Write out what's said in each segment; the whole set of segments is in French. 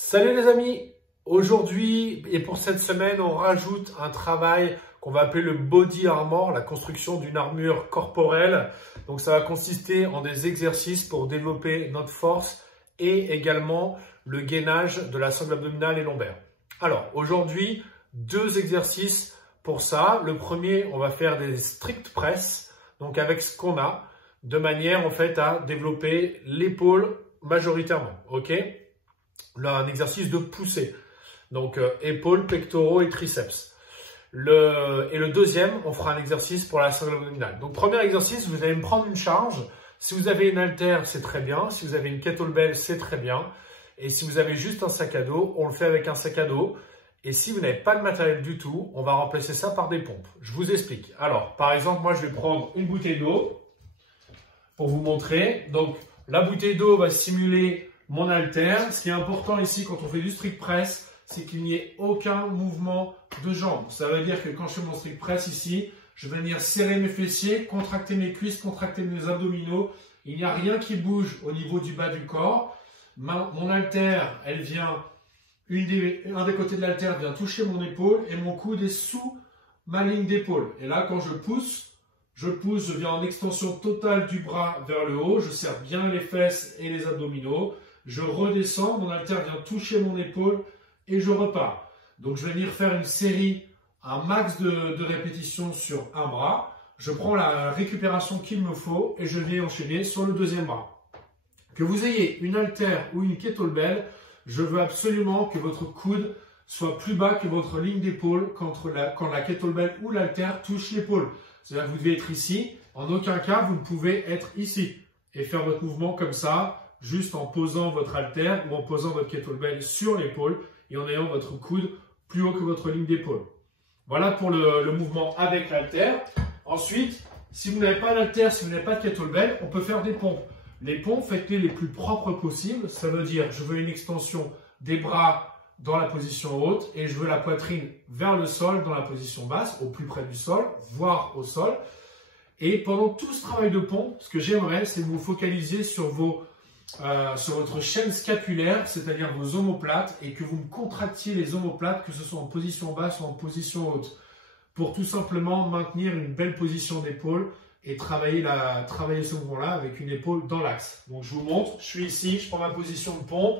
Salut les amis! Aujourd'hui et pour cette semaine, on rajoute un travail qu'on va appeler le body armor, la construction d'une armure corporelle. Donc ça va consister en des exercices pour développer notre force et également le gainage de la sangle abdominale et lombaire. Alors aujourd'hui, deux exercices pour ça. Le premier, on va faire des strict press, donc avec ce qu'on a, de manière en fait à développer l'épaule majoritairement. Ok? Là, un exercice de poussée. Donc, épaules, pectoraux et triceps. Le deuxième, on fera un exercice pour la sangle abdominale. Donc, premier exercice, vous allez me prendre une charge. Si vous avez une haltère, c'est très bien. Si vous avez une kettlebell, c'est très bien. Et si vous avez juste un sac à dos, on le fait avec un sac à dos. Et si vous n'avez pas de matériel du tout, on va remplacer ça par des pompes. Je vous explique. Alors, par exemple, moi, je vais prendre une bouteille d'eau pour vous montrer. Donc, la bouteille d'eau va simuler mon haltère. Ce qui est important ici quand on fait du strict press, c'est qu'il n'y ait aucun mouvement de jambes. Ça veut dire que quand je fais mon strict press ici, je vais venir serrer mes fessiers, contracter mes cuisses, contracter mes abdominaux. Il n'y a rien qui bouge au niveau du bas du corps. Mon haltère, elle vient, un des côtés de l'haltère vient toucher mon épaule et mon coude est sous ma ligne d'épaule. Et là, quand je pousse, je viens en extension totale du bras vers le haut. Je serre bien les fesses et les abdominaux. Je redescends, mon haltère vient toucher mon épaule et je repars. Donc, je vais venir faire une série, un max de répétitions sur un bras. Je prends la récupération qu'il me faut et je viens enchaîner sur le deuxième bras. Que vous ayez une haltère ou une kettlebell, je veux absolument que votre coude soit plus bas que votre ligne d'épaule quand la kettlebell ou l'haltère touche l'épaule. C'est-à-dire que vous devez être ici. En aucun cas, vous ne pouvez être ici et faire votre mouvement comme ça, juste en posant votre haltère ou en posant votre kettlebell sur l'épaule et en ayant votre coude plus haut que votre ligne d'épaule. Voilà pour le mouvement avec l'haltère. Ensuite, si vous n'avez pas d'haltère, si vous n'avez pas de kettlebell, on peut faire des pompes. Les pompes, faites-les les plus propres possibles. Ça veut dire, je veux une extension des bras dans la position haute et je veux la poitrine vers le sol dans la position basse, au plus près du sol, voire au sol. Et pendant tout ce travail de pompe, ce que j'aimerais, c'est vous focaliser sur votre chaîne scapulaire, c'est-à-dire vos omoplates, et que vous me contractiez les omoplates, que ce soit en position basse ou en position haute, pour tout simplement maintenir une belle position d'épaule et travailler ce mouvement-là avec une épaule dans l'axe. Donc je vous montre, je suis ici, je prends ma position de pompe,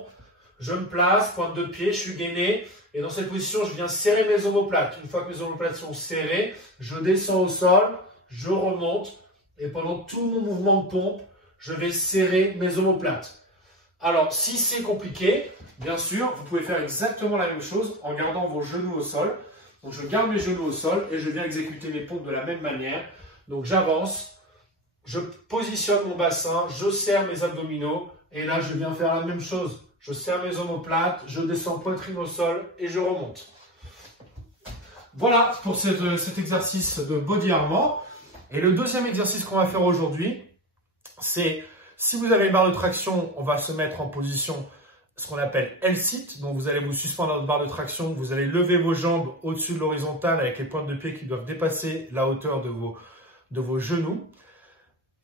je me place, pointe de pied, je suis gainé, et dans cette position, je viens serrer mes omoplates. Une fois que mes omoplates sont serrées, je descends au sol, je remonte, et pendant tout mon mouvement de pompe, je vais serrer mes omoplates. Alors, si c'est compliqué, bien sûr, vous pouvez faire exactement la même chose en gardant vos genoux au sol. Donc, je garde mes genoux au sol et je viens exécuter mes pompes de la même manière. Donc, j'avance, je positionne mon bassin, je serre mes abdominaux et là, je viens faire la même chose. Je serre mes omoplates, je descends poitrine au sol et je remonte. Voilà pour cet exercice de body armor. Et le deuxième exercice qu'on va faire aujourd'hui, c'est, si vous avez une barre de traction, on va se mettre en position, ce qu'on appelle L-sit. Donc, vous allez vous suspendre à votre barre de traction. Vous allez lever vos jambes au-dessus de l'horizontale avec les pointes de pied qui doivent dépasser la hauteur de vos genoux.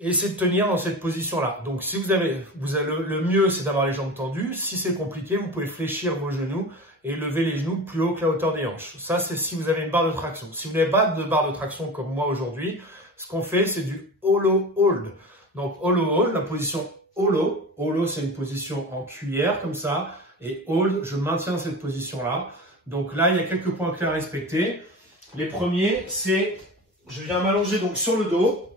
Et c'est de tenir dans cette position-là. Donc, si le mieux, c'est d'avoir les jambes tendues. Si c'est compliqué, vous pouvez fléchir vos genoux et lever les genoux plus haut que la hauteur des hanches. Ça, c'est si vous avez une barre de traction. Si vous n'avez pas de barre de traction comme moi aujourd'hui, ce qu'on fait, c'est du hollow hold. Donc, hollow hold, la position hollow. Hollow, c'est une position en cuillère, comme ça. Et hold, je maintiens cette position-là. Donc là, il y a quelques points clés à respecter. Les premiers, c'est, je viens m'allonger donc sur le dos.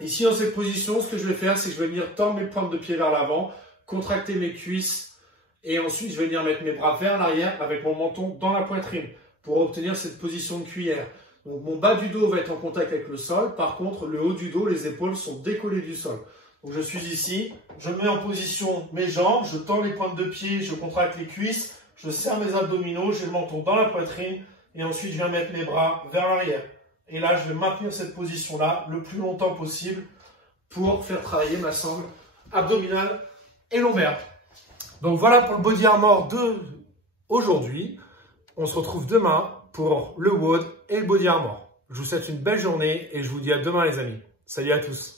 Ici, dans cette position, ce que je vais faire, c'est que je vais venir tendre mes pointes de pied vers l'avant, contracter mes cuisses. Et ensuite, je vais venir mettre mes bras vers l'arrière avec mon menton dans la poitrine pour obtenir cette position de cuillère. Donc, mon bas du dos va être en contact avec le sol. Par contre, le haut du dos, les épaules sont décollées du sol. Donc, je suis ici, je mets en position mes jambes, je tends les pointes de pied, je contracte les cuisses, je serre mes abdominaux, j'ai le menton dans la poitrine et ensuite, je viens mettre mes bras vers l'arrière. Et là, je vais maintenir cette position-là le plus longtemps possible pour faire travailler ma sangle abdominale et lombaire. Donc, voilà pour le body armor de aujourd'hui. On se retrouve demain pour le WOD et le body armor. Je vous souhaite une belle journée et je vous dis à demain les amis. Salut à tous.